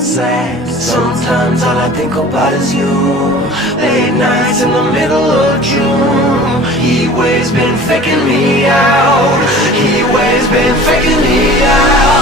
feeling sad. Sometimes all I think about is you. Late nights in the middle of June. Heat waves been faking me out. Heat waves been faking me out.